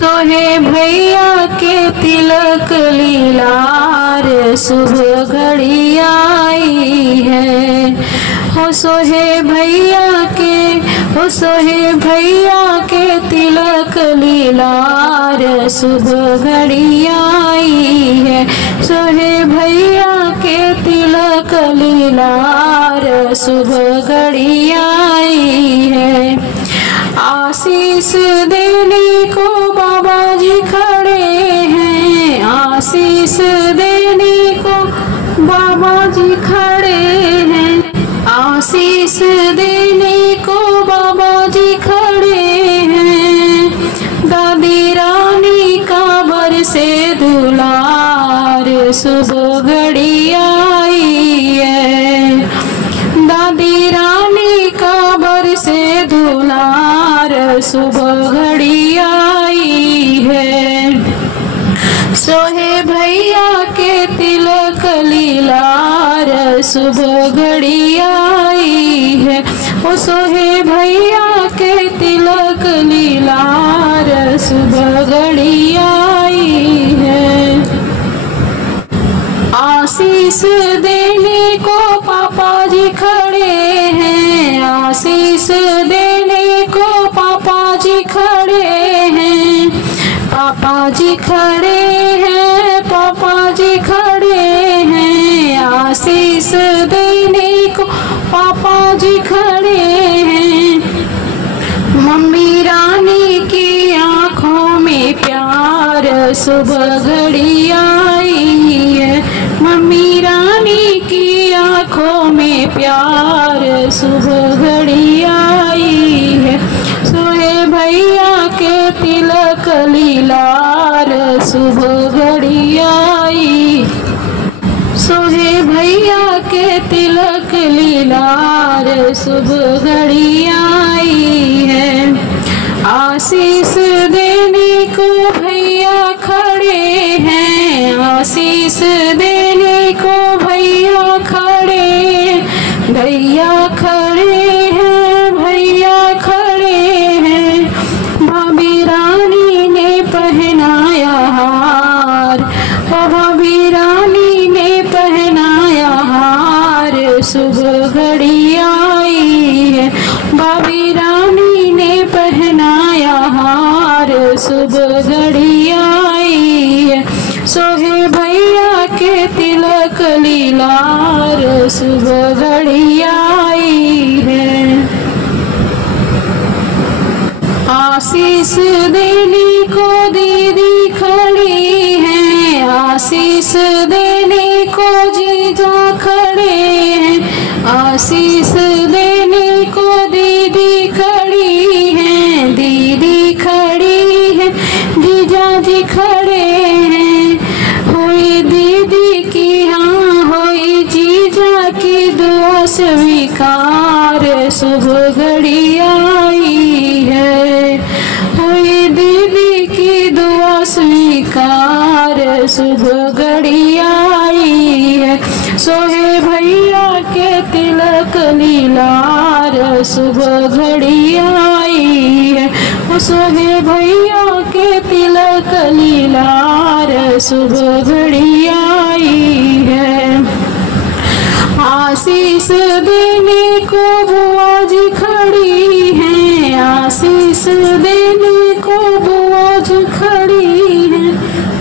सोहे भैया के तिलक लीलार शुभ घड़ी आई है। हो सोहे भैया के तिलक लीलार शुभ घड़ी आई है। सोहे भैया के तिलक लीलार शुभ घड़ी आई है। आशीष देने को बाबा जी खड़े हैं। आशीष देने को बाबा जी खड़े हैं। आशीष देने को बाबा जी खड़े हैं। दादी रानी का बरसे दुलार शुभ घड़ी आई है। दादी रानी का बरसे दुलार शुभ घड़ी आई है। सोहे भैया के तिलक लीलार शुभ घड़ी आई है। ओ सोहे भैया के तिलक लीलार शुभ घड़ी आई है। आशीष देने को पापा जी खड़े हैं। आशीष देने को पापा जी खड़े हैं। पापा जी खड़े हैं। पापा जी खड़े हैं। आशीष देने को पापा जी खड़े हैं। मम्मी रानी की आँखों में प्यार शुभ घड़ी आई है। मम्मी रानी की आँखों में प्यार शुभ घड़ी आई है। सोहे भैया के तिलक लीलार शुभ घड़ी आई। सोहे भैया के तिलक लीलार शुभ घड़ी आई है। आशीष देने को भैया खड़े हैं। आशीष देने को भैया खड़े। भैया खड़े हैं। भैया खड़े हैं। भाभी रानी ने पहनाया हार। भाभी रानी ने पहनाया हार शुभ घड़ी आई है। भाभी रानी ने पहनाया हार शुभ घड़ी आई है। सोहे भैया के तिलक लीलार शुभ घड़ी आई है। आशीष देने को दीदी खड़ी है। आशीष देने को जीजा खड़े हैं। आशीष देने को दीदी खड़ी है। दीदी खड़ी है। जीजा जी खड़े हैं। हुई दीदी की हाँ हुई जीजा की दुआ स्वीकार शुभ घड़ी आई है। हुई दीदी की दुआ स्वीकार शुभ घड़ी आई है। सोहे भैया के तिलक लीलार शुभ घड़ी आई है। सोहे भैया के तिलक लीलार शुभ घड़ी आई है। आशीष देने को बुआ जी खड़ी हैं। आशीष देने को बुआ जी खड़ी हैं।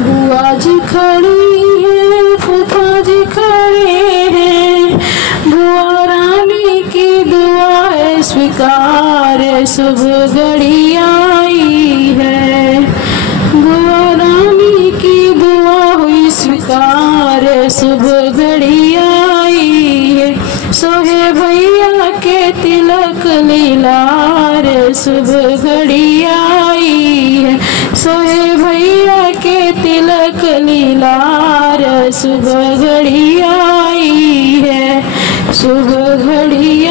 बुआ जी खड़ी हैं। फूफा जी खड़े हैं। बुआ रानी की दुआ है स्वीकार शुभ घड़ी आई है। बुआ रानी की दुआ हुई स्वीकार शुभ घड़ी आई है। सोहे भैया के तिलक लीलार शुभ घड़ी आई है। सोहे भैया के तिलक लीलार शुभ घड़ी आई है। शुभ घड़ी